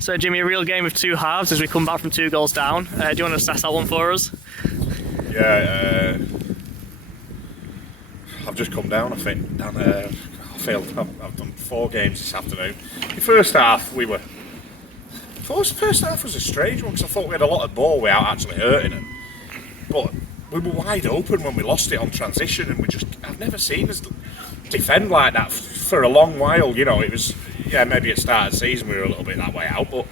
So Jimmy, a real game with two halves as we come back from 2 goals down. Do you want to assess that one for us? Yeah, I've just come down, I think. I failed. I've done 4 games this afternoon. The first half, first half was a strange one because I thought we had a lot of ball without actually hurting them. But we were wide open when we lost it on transition, and I've never seen us defend like that for a long while. You know, it was, maybe at the start of the season we were a little bit that way out, but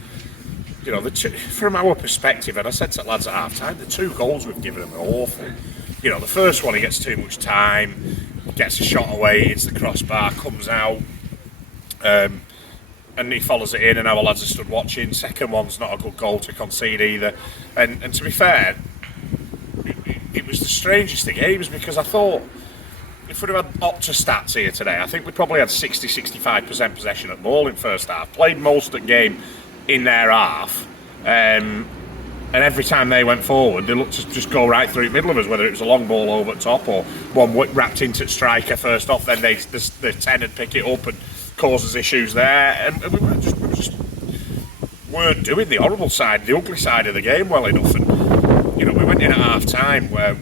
you know, from our perspective, and I said to the lads at half time, the 2 goals we've given them are awful. You know, the first one, he gets too much time, gets a shot away, hits the crossbar, comes out, and he follows it in, and our lads have stood watching. Second one's not a good goal to concede either. And to be fair, it was the strangest of games because I thought if we'd have had Opta stats here today, I think we probably had 60-65% possession at ball in first half. Played most of the game in their half, and every time they went forward, they looked to just go right through the middle of us, whether it was a long ball over the top or one wrapped into the striker first off, then the 10 would pick it up and cause us issues there, and we just weren't doing the horrible side, the ugly side of the game well enough. And you know, we went in at half time where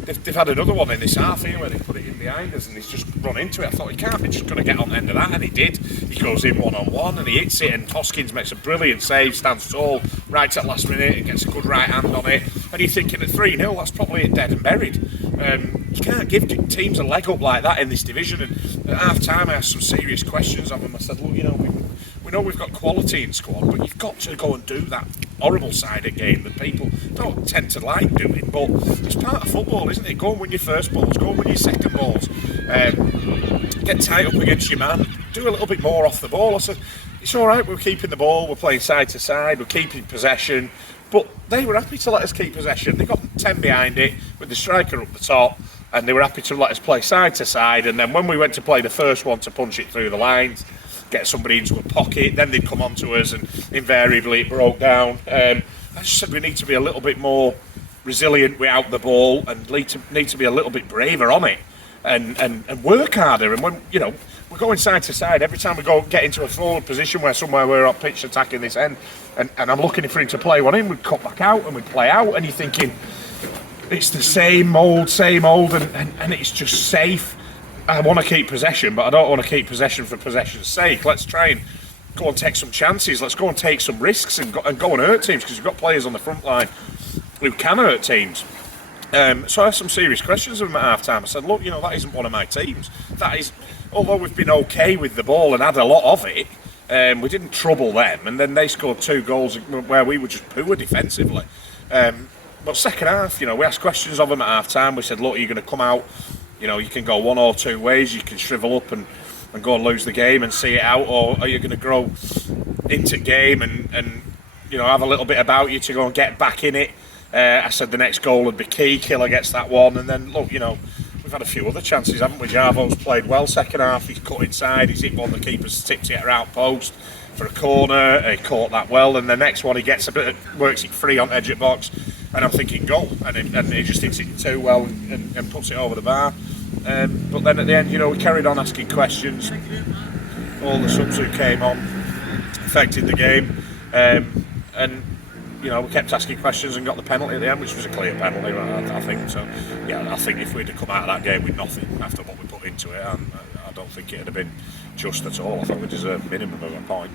they've had another one in this half here where they put it in behind us and he's just run into it. I thought he can't be just going to get on the end of that, and he did. He goes in one-on-one and he hits it, and Hoskins makes a brilliant save, stands tall right at last minute and gets a good right hand on it. And you're thinking at 3-0, that's probably it dead and buried. You can't give teams a leg up like that in this division. And at half time I asked some serious questions of them. I said, look, you know, we know we've got quality in squad, but you've got to go and do that horrible side of game that people don't tend to like doing, but it's part of football, isn't it? Go and win your first balls, go and win your second balls, get tight up against your man, do a little bit more off the ball. I said, it's alright, we're keeping the ball, we're playing side to side, we're keeping possession, but they were happy to let us keep possession. They got 10 behind it with the striker up the top, and they were happy to let us play side to side. And then when we went to play the first one to punch it through the lines, get somebody into a pocket, then they'd come on to us, and invariably it broke down. I just said we need to be a little bit more resilient without the ball, and need to be a little bit braver on it, and work harder. And when, you know, we're going side to side, every time we get into a forward position where somewhere we're up pitch attacking this end, and I'm looking for him to play one in, we'd cut back out and we'd play out, and you're thinking it's the same old, and it's just safe. I want to keep possession, but I don't want to keep possession for possession's sake. Let's try and go and take some chances. Let's go and take some risks and go and hurt teams, because you've got players on the front line who can hurt teams. So I asked some serious questions of them at half time. I said, look, you know, that isn't one of my teams. That is, although we've been okay with the ball and had a lot of it, we didn't trouble them, and then they scored 2 goals where we were just poor defensively. But second half, you know, we asked questions of them at half time. We said, look, you're going to come out, you know, you can go one or two ways. You can shrivel up and go and lose the game and see it out, or are you going to grow into game and you know, have a little bit about you to go and get back in it. I said the next goal would be key. Killer gets that one, and then look, you know, we've had a few other chances, haven't we? Jarvo's played well second half. He's cut inside. He's hit one. The keeper's tipped it at out post for a corner. He caught that well, and the next one he gets works it free on edge of box, and I'm thinking goal, and he just hits it too well and puts it over the bar. But then at the end, you know, we carried on asking questions. All the subs who came on affected the game, and you know, we kept asking questions and got the penalty at the end, which was a clear penalty, I think. So yeah, I think if we'd have come out of that game with nothing after what we put into it, I don't think it'd have been just at all. I think we deserved minimum of a point.